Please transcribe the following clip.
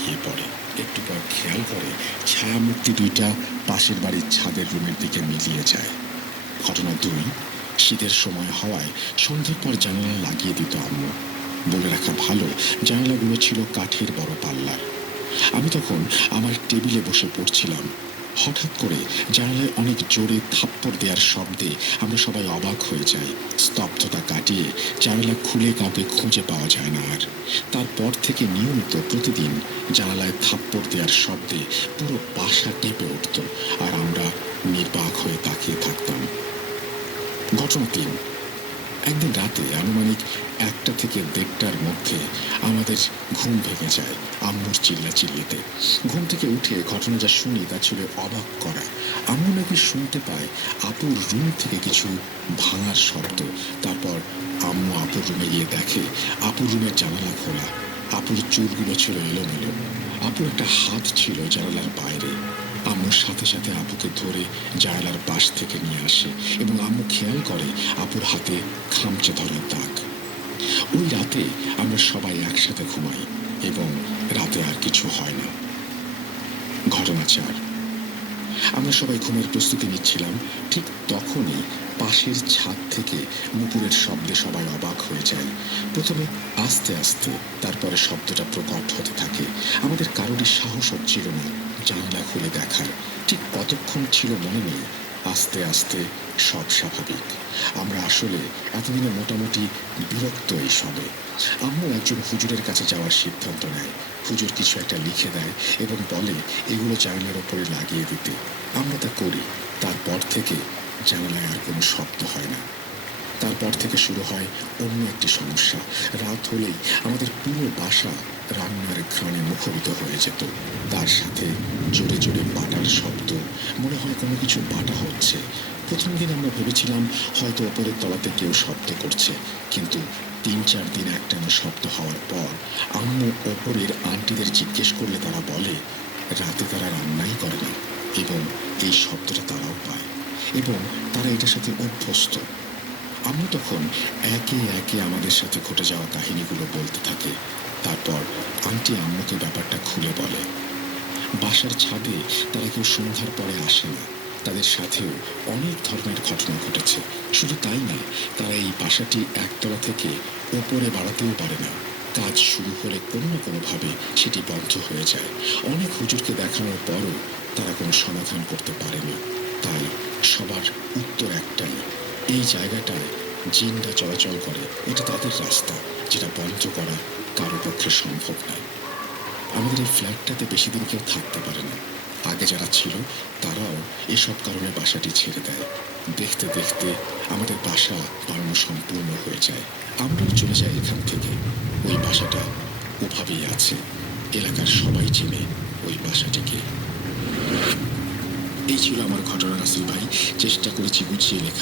গিয়ে পড়ে। একটু পর খেয়াল করে ছায়ামূর্তি দুইটা পাশের বাড়ির ছাদের রুমের দিকে মিলিয়ে যায়। ঘটনা 2, শীতের সময় হওয়ায় সন্ধ্যের পর জানালা লাগিয়ে দিত আম্মু। বলে রাখা ভালো, জানালাগুলো ছিল কাঠের বড় পাল্লার। আমি তখন আমার টেবিলে বসে পড়ছিলাম। হঠাৎ করে জানালায় অনেক জোরে থাপ্পড় দেওয়ার শব্দে আমরা সবাই অবাক হয়ে যাই। স্তব্ধতা কাটিয়ে জানালা খুলে কাউকে খুঁজে পাওয়া যায় না আর। তারপর থেকে নিয়মিত প্রতিদিন জানালায় থাপ্পড় দেওয়ার শব্দে পুরো বাসা কেঁপে উঠত আর আমরা নির্বাক হয়ে তাকিয়ে থাকতাম। ঘটনা 3, একদিন রাতে আনুমানিক 1টা থেকে 1:30টার মধ্যে আমাদের ঘুম ভেঙে যায় আম্মুর চিল্লাচিল্লিতে। ঘুম থেকে উঠে ঘটনা যা শুনি তা ছিল অবাক করা। আম্মু নাকি শুনতে পায় আপুর রুম থেকে কিছু ভাঙার শব্দ। তারপর আম্মু আপুর রুমে গিয়ে দেখে আপুর রুমের জানালা খোলা। আপুর চুলগুলো ছিল এলোমেলো। আপুর একটা হাত ছিল জানালার বাইরে। আম্মুর সাথে সাথে আপুকে ধরে জানালার পাশ থেকে নিয়ে আসে এবং আম্মু খেয়াল করে আপুর হাতে খামচে ধরার দাগ। ওই রাতে আমরা সবাই একসাথে ঘুমাই এবং রাতে আর কিছু হয় না। ঘটনা 4, আমরা সবাই ঘুমের প্রস্তুতি নিচ্ছিলাম। ঠিক তখনই পাশের ছাদ থেকে নুপুরের শব্দে সবাই অবাক হয়ে যায়। প্রথমে আস্তে আস্তে, তারপরে শব্দটা প্রকট হতে থাকে। আমাদের কারোরই সাহস হচ্ছিল না জানলা খুলে দেখার। ঠিক কতক্ষণ ছিল মনে নেই। আস্তে আস্তে সব স্বাভাবিক। আমরা আসলে এতদিনে মোটামুটি বিরক্ত এই সবে। আম্মু একজন হুজুরের কাছে যাওয়ার সিদ্ধান্ত নেয়। হুজুর কিছু একটা লিখে দেয় এবং বলে এগুলো জানালার ওপরে লাগিয়ে দিতে। আমরা তা করি। তারপর থেকে জানালায় আর কোনো শব্দ হয় না। তারপর থেকে শুরু হয় অন্য একটি সমস্যা। রাত হলেই আমাদের পুরো বাসা রান্নার ঘ্রাণে মুখরিত হয়ে যেত। তার সাথে জোরে জোরে বাটার শব্দ। মনে হয় কোনো কিছু বাটা হচ্ছে। প্রথম দিন আমরা ভেবেছিলাম হয়তো ওপরের তলাতে কেউ শব্দ করছে, কিন্তু 3-4 দিন একটানা শব্দ হওয়ার পর আম্মু ওপরের আন্টিদের জিজ্ঞেস করলে তারা বলে রাতে তারা রান্নাই করে না এবং এই শব্দটা তারাও পায় এবং তারা এটার সাথে অভ্যস্ত। আম্মু তখন একে একে আমাদের সাথে ঘটে যাওয়া কাহিনীগুলো বলতে থাকে। তারপর আন্টি আম্মুকে ব্যাপারটা খুলে বলে। বাসার ছাদে তারা কেউ সন্ধ্যার পরে আসে না। তাদের সাথেও অনেক ধরনের ঘটনা ঘটেছে। শুধু তাই না, তারা এই বাসাটি একতলা থেকে ওপরে বাড়াতেও পারে না। কাজ শুরু হলে কোনো না কোনোভাবে সেটি বন্ধ হয়ে যায়। অনেক হুজুরকে দেখানোর পরও তারা কোনো সমাধান করতে পারেনি। তাই সবার উত্তর একটাই, এই জায়গাটায় জিনরা চলাচল করে। এটা তাদের রাস্তা, যেটা বন্ধ করা কারো পক্ষে সম্ভব নয়। আমাদের এই ফ্ল্যাটটাতে বেশি দিন কেউ থাকতে পারে না। আগে যারা ছিল তারাও এসব কারণে বাসাটি ছেড়ে দেয়। দেখতে দেখতে আমাদের বাসা বানানো সম্পূর্ণ হয়ে যায়। আমরাও চলে যাই এখান থেকে। ওই বাসাটা ওভাবেই আছে। এলাকার সবাই চেনে ওই বাসাটিকে। এই ছিল আমার ঘটনা রাসেল ভাই। চেষ্টা করেছি গুছিয়ে লেখা।